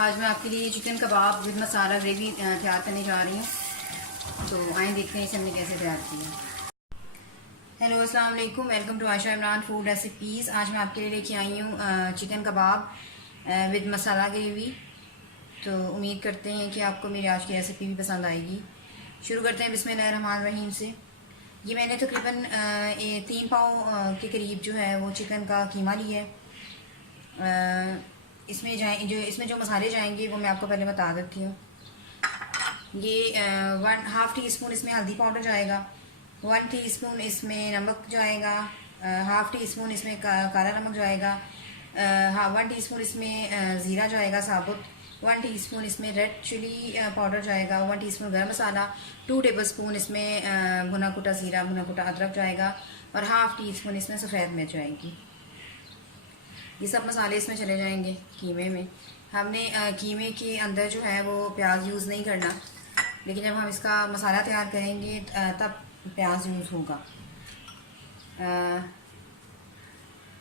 आज मैं आपके लिए chicken kebab with masala gravy तैयार करने जा रही हूँ। तो आए देखते हैं इसे हमने कैसे तैयार किया। हेलो अस्सलाम वालेकुम, welcome to Ayesha Imran food recipes. आज मैं आपके लिए लेके आई हूँ chicken kebab with masala gravy. तो उम्मीद करते हैं कि आपको मेरी आज की रेसिपी भी पसंद आएगी। शुरू करते हैं बिस्मिल्लाहिर्रहमानिर्रहीम से। ये मैंने तकरीबन 3 पाव के करीब जो है वो चिकन का कीमा लिया है। इसमें जो मसाले जाएंगे वो मैं आपको पहले बता देती हूँ। ये 1/2 टी-स्पून इसमें हल्दी पाउडर जाएगा, 1 टीस्पून इसमें नमक जाएगा, 1/2 टीस्पून इसमें काला नमक जाएगा, 1 टीस्पून इसमें ज़ीरा जाएगा साबुत, 1 टीस्पून इसमें रेड चिली पाउडर जाएगा, 1 टीस्पून गरम मसाला, 2 टेबलस्पून इसमें भुना कुटा ज़ीरा, भुना कुटा अदरक जाएगा और 1/2 टीस्पून इसमें सफ़ेद मिर्च जाएगी। ये सब मसाले इसमें चले जाएंगे कीमे में। हमने कीमे के अंदर जो है वो प्याज यूज़ नहीं करना, लेकिन जब हम इसका मसाला तैयार करेंगे तब प्याज यूज़ होगा।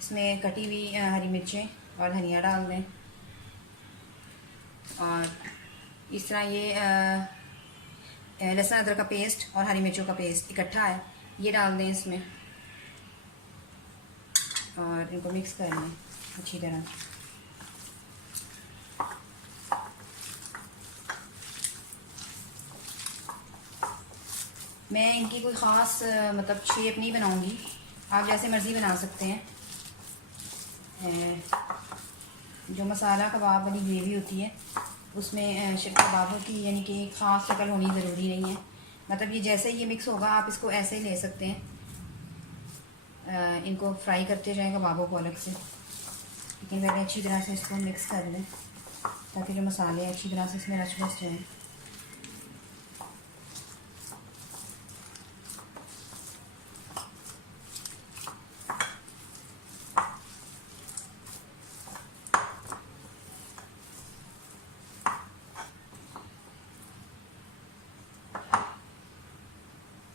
इसमें कटी हुई हरी मिर्चें और धनिया डाल दें और इस तरह ये लहसुन अदरक का पेस्ट और हरी मिर्चों का पेस्ट इकट्ठा है, ये डाल दें इसमें और इनको मिक्स कर लें अच्छी तरह। मैं इनकी कोई ख़ास मतलब शेप नहीं बनाऊंगी, आप जैसे मर्ज़ी बना सकते हैं। जो मसाला कबाब वाली ग्रेवी होती है उसमें कबाबों की यानी कि एक ख़ास शक्ल होनी ज़रूरी नहीं है। मतलब ये जैसे ये मिक्स होगा आप इसको ऐसे ही ले सकते हैं। इनको फ्राई करते जाएं कबाबों को अलग से, लेकिन पहले अच्छी तरह से इसको मिक्स कर लें ताकि जो मसाले अच्छी तरह से इसमें रच बस जाएँ।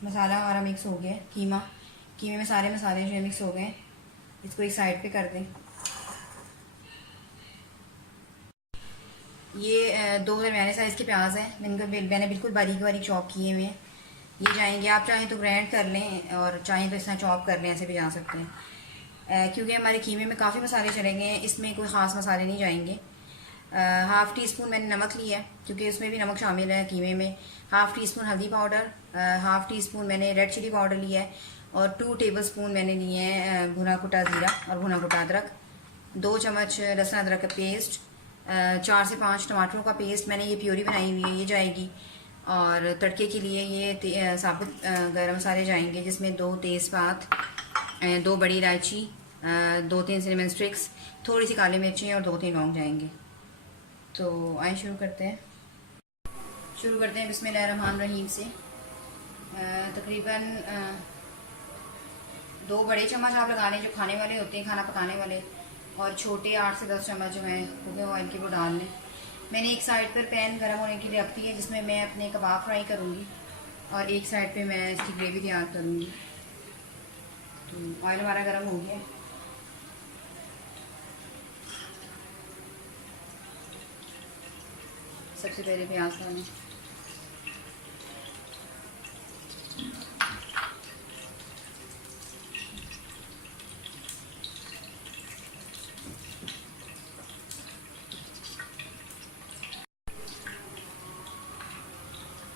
मसाला हमारा मिक्स हो गया, कीमे में सारे मसाले जो है मिक्स हो गए। इसको एक साइड पे कर दें। ये 2 दरमियाने साइज़ के प्याज हैं, मैंने बिल्कुल बारीक बारीक चॉप किए हुए हैं। ये जाएंगे, आप चाहें तो ग्राइंड कर लें और चाहें तो इस तरह चॉप कर लें, ऐसे भी जा सकते हैं। क्योंकि हमारे कीमे में काफ़ी मसाले चलेंगे हैं, इसमें कोई ख़ास मसाले नहीं जाएंगे। 1/2 टीस्पून मैंने नमक लिया है क्योंकि उसमें भी नमक शामिल है कीमे में। 1/2 टीस्पून हल्दी पाउडर, 1/2 टीस्पून मैंने रेड चिली पाउडर लिया है और 2 टेबलस्पून मैंने लिए हैं भुना कुटा ज़ीरा और भुना कुटा अदरक, 2 चम्मच लहसुन अदरक का पेस्ट, 4 से 5 टमाटरों का पेस्ट मैंने ये प्योरी बनाई हुई है, ये जाएगी। और तड़के के लिए ये साबुत गरम मसाले जाएंगे जिसमें 2 तेज़पात, 2 बड़ी इलायची, 2-3 सिनेमन स्टिक्स, थोड़ी सी काली मिर्ची और 2-3 लौंग जाएंगे। तो आइए शुरू करते हैं बिस्मिल्लाहिर्रहमानिर्रहीम से। तकरीबन 2 बड़े चम्मच आप लगा लें जो खाने वाले होते हैं, खाना पकाने वाले, और छोटे 8 से 10 चम्मच जो हैं कुकिंग ऑयल के वो डाल लें। मैंने एक साइड पर पैन गर्म होने के लिए रख दी है जिसमें मैं अपने कबाब फ्राई करूँगी और एक साइड पे मैं इसकी ग्रेवी तैयार करूँगी। तो ऑयल हमारा गर्म हो गया। सबसे पहले प्याज डालें,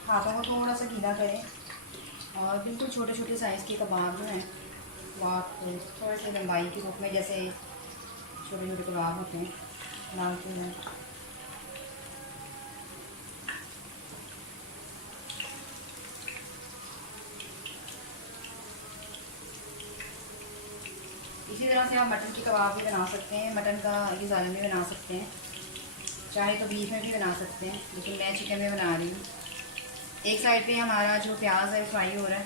हाथों को थोड़ा सा गीला करें और बिल्कुल छोटे छोटे साइज़ के कबाब जो हैं वो आप थोड़े से लंबाई के रूप में जैसे छोटे छोटे कबाब होते हैं डालते हैं। इसी तरह से आप मटन के कबाब भी बना सकते हैं, मटन का ये जालिम भी बना सकते हैं, चाहे तो बीफ में भी बना सकते हैं, लेकिन मैं चिकन में बना रही हूँ। एक साइड पे हमारा जो प्याज है फ्राई हो रहा है।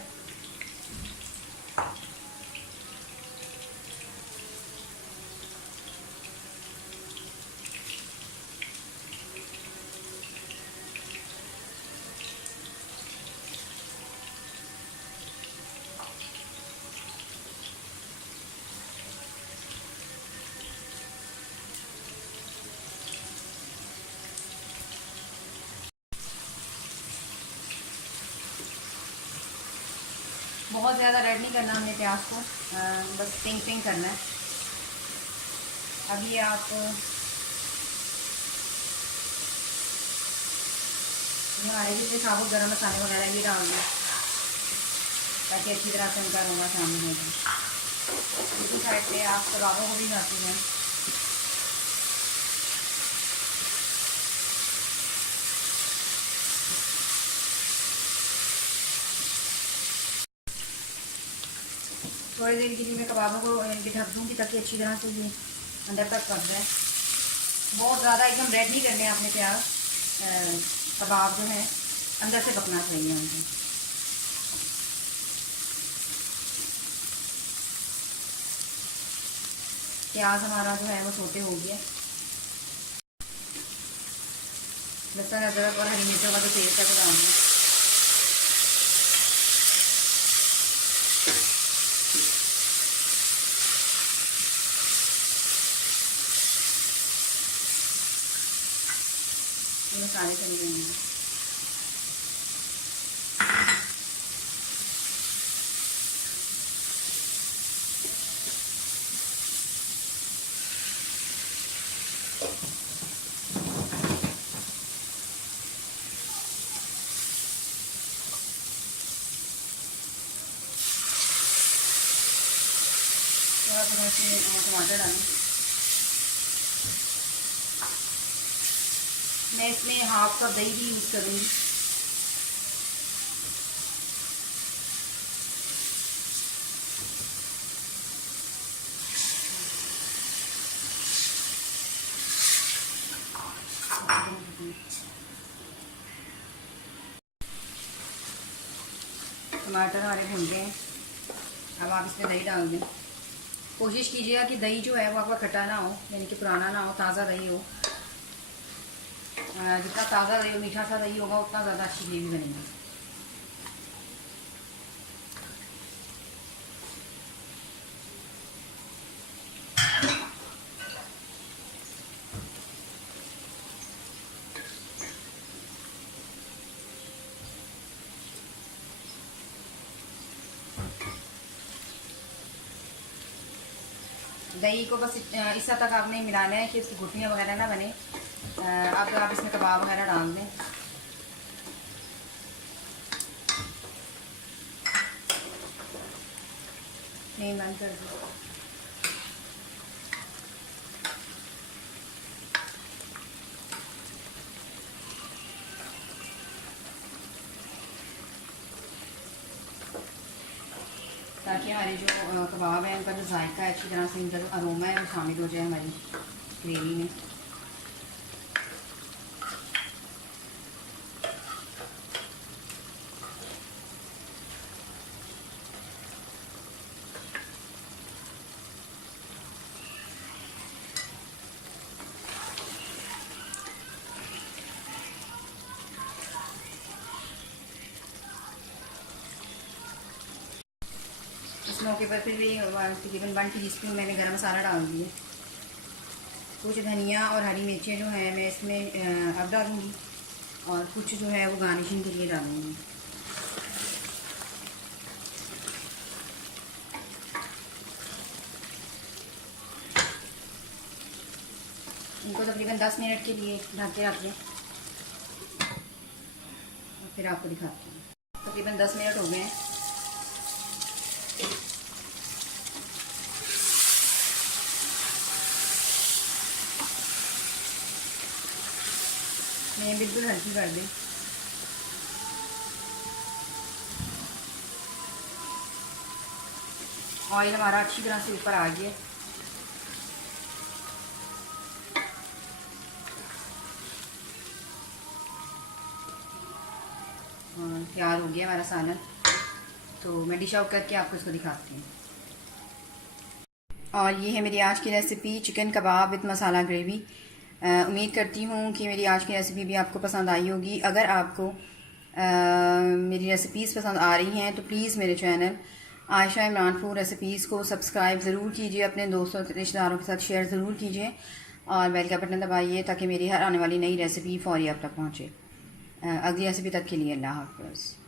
बहुत ज़्यादा रेड नहीं करना हमने प्याज को, बस पिंक पिंक करना है। अभी आप हमारे जितने साबुत गरम मसाले वगैरह ये डाल दें ताकि अच्छी तरह से उनका अरोमा शामिल हो जाए। दूसरी साइड पे आप कबाबों को भी डालते हैं। थोड़ी देर के लिए मैं कबाबों को इनके ढक दूँगी ताकि अच्छी तरह से ये अंदर तक पक जाए। बहुत ज़्यादा एकदम रेड नहीं करने आपने प्याज, कबाब जो है अंदर से पकना चाहिए उनको। प्याज हमारा जो है वो छोटे हो गया। लहसुन अदरक और हरी मिर्चों का जो पेस्ट है वो डालूंगी। मसाले चल जाएंगे। थोड़ा थोड़ा से टमाटर डालें। मैं इसमें हाफ कप दही भी यूज़ करूँगी। टमाटर हमारे भून गए हैं। अब आप इसमें दही डाल दें। कोशिश कीजिएगा कि दही जो है वो आपका खट्टा ना हो, यानी कि पुराना ना हो, ताज़ा दही हो। जितना ताज़ा दही हो, मीठा सा दही होगा, उतना ज़्यादा अच्छी ग्रेवी बनेगी। दही को बस इस हद तक आपने मिलाना है कि उसकी घुटनियाँ वगैरह ना बने। अब आप इसमें कबाब वगैरह डाल दें। फ्लेम बंद कर दें। ताकि हमारे जो कबाब है उनका जो जायका है अच्छी तरह से, इनका जो अरोमा है वो शामिल हो जाए हमारी ग्रेवी में। इस मौके पर फिर भी तकरीबन 1 टीस्पून मैंने गरम मसाला डाल दिया। कुछ धनिया और हरी मिर्चें जो है मैं इसमें अब डालूँगी और कुछ जो है वो गार्निशिंग के लिए डालूँगी। इनको तकरीबन 10 मिनट के लिए ढक के रख दें और फिर आपको दिखाती हूँ। तकरीबन 10 मिनट हो गए हैं। मैं बिल्कुल हल्की कर दी। ऑयल हमारा अच्छी तरह से ऊपर आ गया। तैयार हो गया हमारा सालन। तो मैं डिश आउट करके आपको इसको दिखाती हूँ। और ये है मेरी आज की recipe, chicken kebab with masala gravy. उम्मीद करती हूँ कि मेरी आज की रेसिपी भी आपको पसंद आई होगी। अगर आपको मेरी रेसिपीज़ पसंद आ रही हैं तो प्लीज़ मेरे channel Ayesha Imran food recipes को सब्सक्राइब ज़रूर कीजिए, अपने दोस्तों रिश्तेदारों के साथ शेयर ज़रूर कीजिए और बेल का बटन दबाइए ताकि मेरी हर आने वाली नई रेसिपी फौरी आप तक पहुँचे। अगली रेसिपी तक के लिए अल्लाह हाफ़िज़।